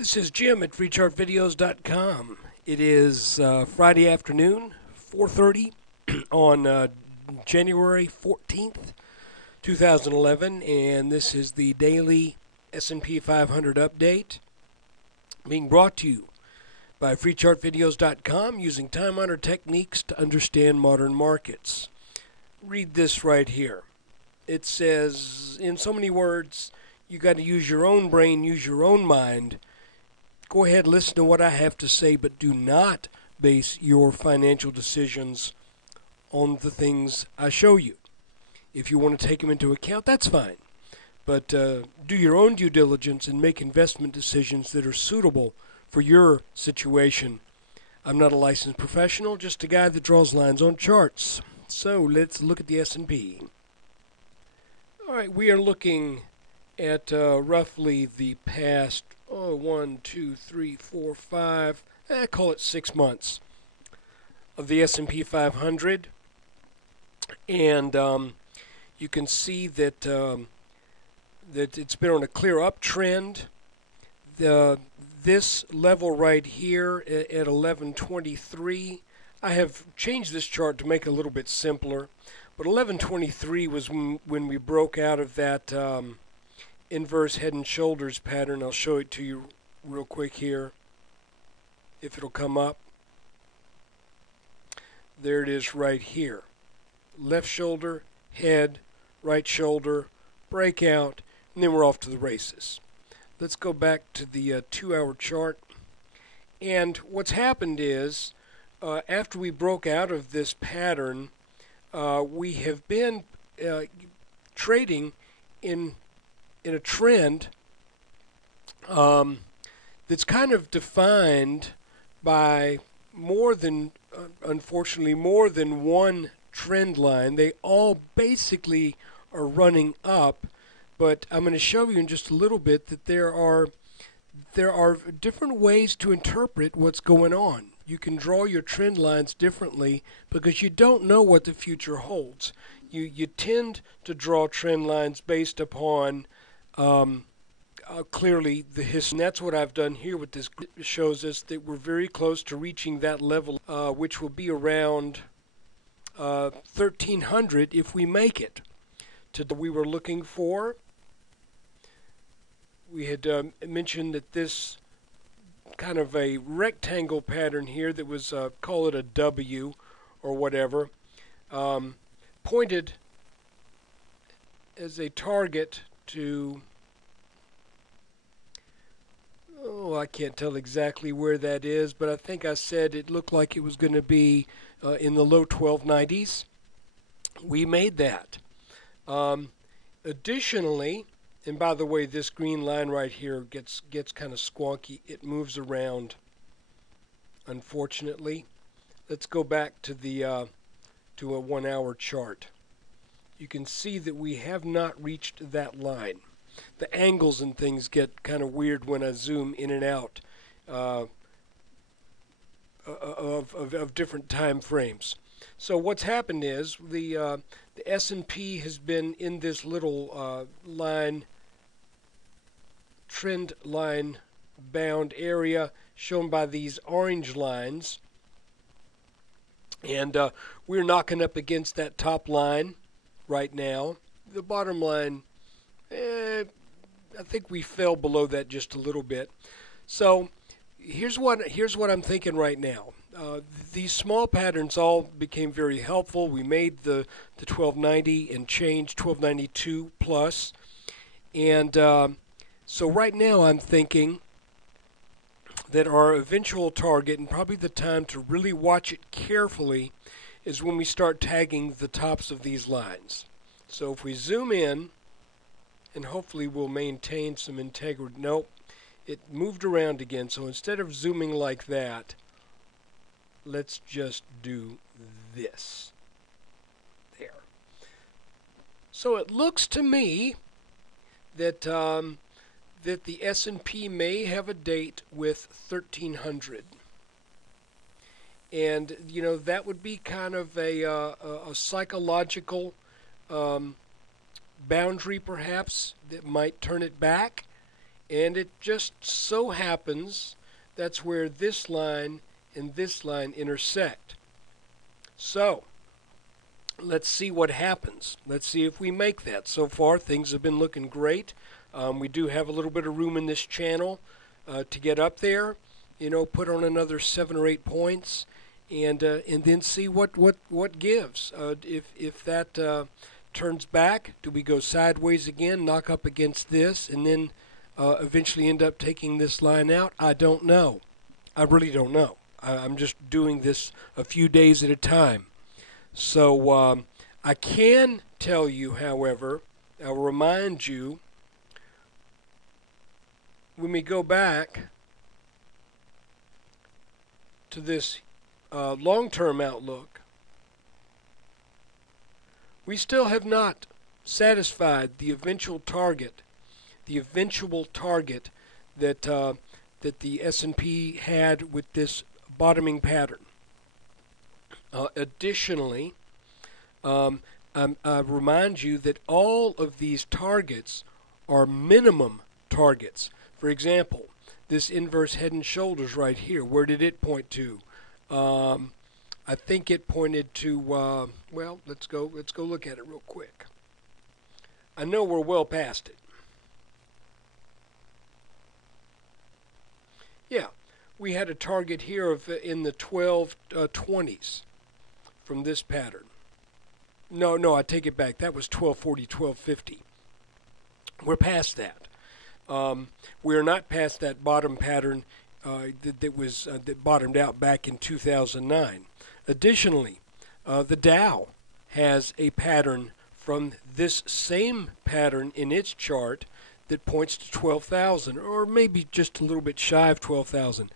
This is Jim at freechartvideos.com. It is Friday afternoon, 4:30 on January 14th, 2011, and this is the daily S&P 500 update being brought to you by freechartvideos.com using time-honored techniques to understand modern markets. Read this right here. It says, in so many words, you got to use your own brain, use your own mind. Go ahead, listen to what I have to say, but do not base your financial decisions on the things I show you. If you want to take them into account, that's fine. But do your own due diligence and make investment decisions that are suitable for your situation. I'm not a licensed professional, just a guy that draws lines on charts. So let's look at the S&P. All right, we are looking at roughly the past 1, 2, 3, 4, 5, I call it 6 months of the S&P 500, and you can see that that it's been on a clear uptrend. This level right here at 1123, I have changed this chart to make it a little bit simpler, but 1123 was when we broke out of that inverse head and shoulders pattern. I'll show it to you real quick here if it'll come up. There it is right here. Left shoulder, head, right shoulder, breakout, and then we're off to the races. Let's go back to the 2-hour chart. And what's happened is after we broke out of this pattern, we have been trading in a trend that's kind of defined by unfortunately, more than one trend line. They all basically are running up, but I'm going to show you in just a little bit that there are different ways to interpret what's going on. You can draw your trend lines differently because you don't know what the future holds. You tend to draw trend lines based upon clearly the history. And that's what I've done here with this. It shows us that we're very close to reaching that level, which will be around 1300 if we make it to the we were looking for. We had mentioned that this kind of a rectangle pattern here that was, call it a W or whatever, pointed as a target to, I can't tell exactly where that is, but I think I said it looked like it was going to be in the low 1290s. We made that. Additionally, and by the way, this green line right here gets kind of squonky. It moves around, unfortunately. Let's go back to the to a 1-hour chart. You can see that we have not reached that line. The angles and things get kind of weird when I zoom in and out of different time frames. So what's happened is the S&P has been in this little trend line bound area shown by these orange lines, and we're knocking up against that top line right now. The bottom line, I think we fell below that just a little bit. So here's what I'm thinking right now. These small patterns all became very helpful. We made the 1290 and change, 1292 plus, and so right now I'm thinking that our eventual target, and probably the time to really watch it carefully, is when we start tagging the tops of these lines. So if we zoom in, and hopefully we'll maintain some integrity. Nope, it moved around again. So instead of zooming like that, let's just do this. There. So it looks to me that that the S&P may have a date with 1300. And, you know, that would be kind of a psychological boundary, perhaps, that might turn it back. And it just so happens that's where this line and this line intersect. So let's see what happens. Let's see if we make that. So far, things have been looking great. We do have a little bit of room in this channel to get up there. Put on another 7 or 8 points, and then see what gives. If that turns back, do we go sideways again, knock up against this, and then eventually end up taking this line out? I don't know. I really don't know. I'm just doing this a few days at a time. So I can tell you, however, I'll remind you, when we go back to this long-term outlook, we still have not satisfied the eventual target that the S&P had with this bottoming pattern. Additionally, I remind you that all of these targets are minimum targets. For example, this inverse head and shoulders right here, where did it point to? I think it pointed to, well, let's go look at it real quick. I know we're well past it. Yeah, we had a target here of in the 1220s from this pattern. No, I take it back. That was 1240, 1250. We're past that. We're not past that bottom pattern that bottomed out back in 2009. Additionally, the Dow has a pattern from this same pattern in its chart that points to 12,000, or maybe just a little bit shy of 12,000.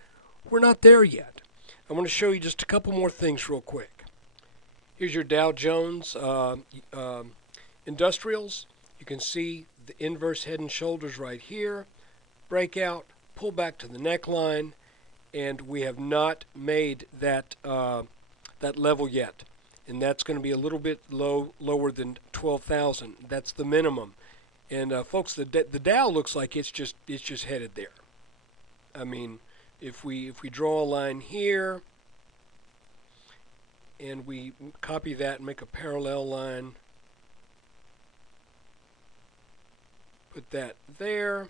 We're not there yet. I want to show you just a couple more things real quick. Here's your Dow Jones Industrials. You can see the inverse head and shoulders right here. Breakout, pull back to the neckline, and we have not made that that level yet. And that's going to be a little bit lower than 12,000. That's the minimum. And folks, the Dow looks like it's just headed there. I mean, if we draw a line here and we copy that and make a parallel line, put that there,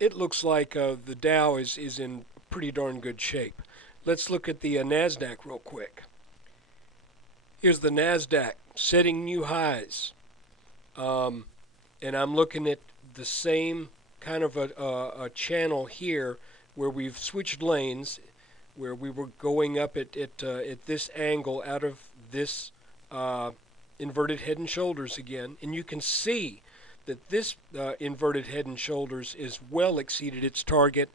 it looks like the Dow is in pretty darn good shape. Let's look at the Nasdaq real quick. Here's the Nasdaq setting new highs. And I'm looking at the same kind of a channel here where we've switched lanes, where we were going up at this angle out of this inverted head and shoulders again. And you can see that this inverted head and shoulders is well exceeded its target.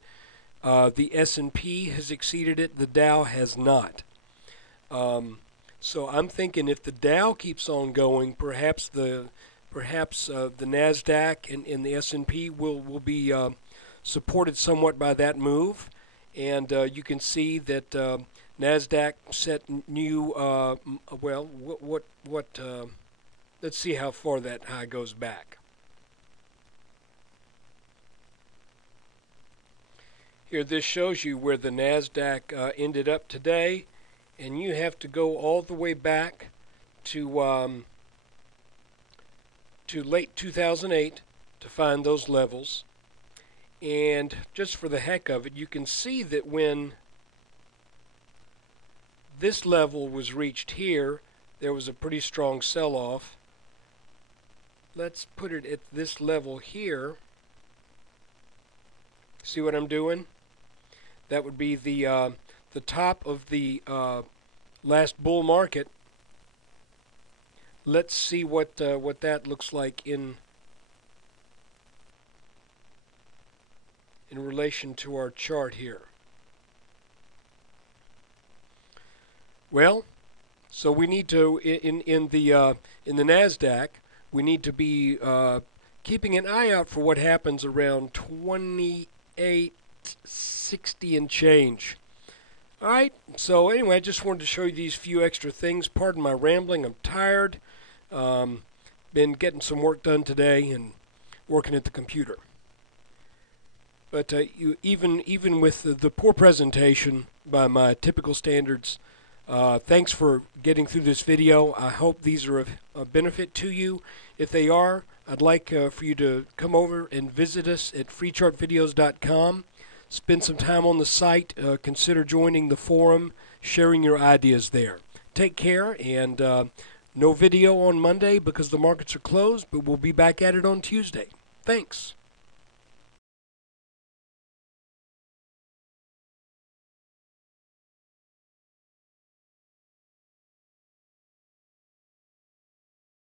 The S&P has exceeded it. The Dow has not. So I'm thinking if the Dow keeps on going, perhaps the Nasdaq and the S&P will be supported somewhat by that move, and you can see that Nasdaq set new. Let's see how far that high goes back. Here, this shows you where the Nasdaq ended up today, and you have to go all the way back to late 2008 to find those levels. And just for the heck of it, you can see that when this level was reached here, there was a pretty strong sell-off. Let's put it at this level here. See what I'm doing? That would be the top of the last bull market. Let's see what that looks like in relation to our chart here. Well, so we need to in the Nasdaq, we need to be keeping an eye out for what happens around 2860 and change. All right. So anyway, I just wanted to show you these few extra things. Pardon my rambling. I'm tired. Been getting some work done today and working at the computer. But even with the poor presentation by my typical standards, thanks for getting through this video. I hope these are of benefit to you. If they are, I'd like for you to come over and visit us at freechartvideos.com. Spend some time on the site. Consider joining the forum, sharing your ideas there. Take care, and no video on Monday because the markets are closed, but we'll be back at it on Tuesday. Thanks.